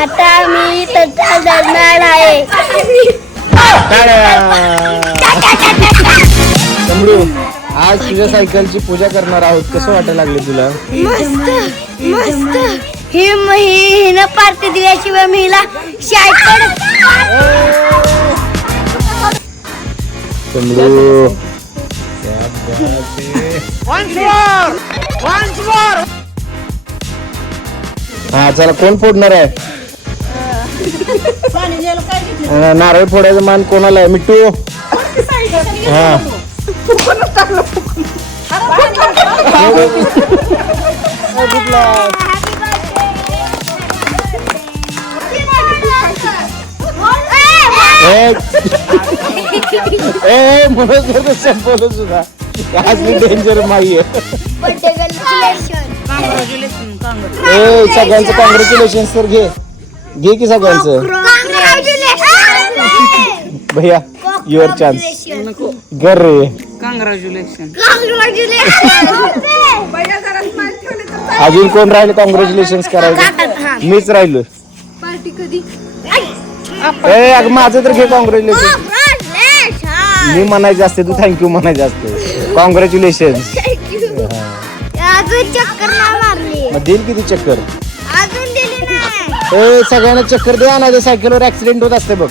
आता मी तथा धरणार आहे. कमळू, आज तुझ्या सायकलची पूजा करणार आहोत. कसं वाटायला लागले तुला? मस्त मस्त. हिनं पार्टी दिल्याशिवाय मी हिला सायकल. कमळू, हा चला, कोण फोडणार आहे? नारळ फोडायचं मान कोणाला आहे? मिट्टू. हा म्हणून संपवलं सुद्धा. असली डेंजर माई आहे. सगळ्यांचं कॉंग्रॅच्युलेशन सर. घे की सगळ्यांचं. भैया युअर चान्स. गर रे. कॉंग्रॅच्युलेशन. अजून कोण राहिले कॉंग्रॅच्युलेशन करायचं? मीच राहिलो. पार्टी कधी? अगं माझं तर घे कॉंग्रॅच्युलेशन. मी म्हणायचं असते, तू थँक्यू म्हणायचं असते. कॉंग्रॅच्युलेशन. अजून चक्कर नाही मारली. मग देईल किती चक्कर? अजून दिली नाही. सगळ्यांना चक्कर द्या ना. सायकलवर ऍक्सिडेंट होत असते बघ.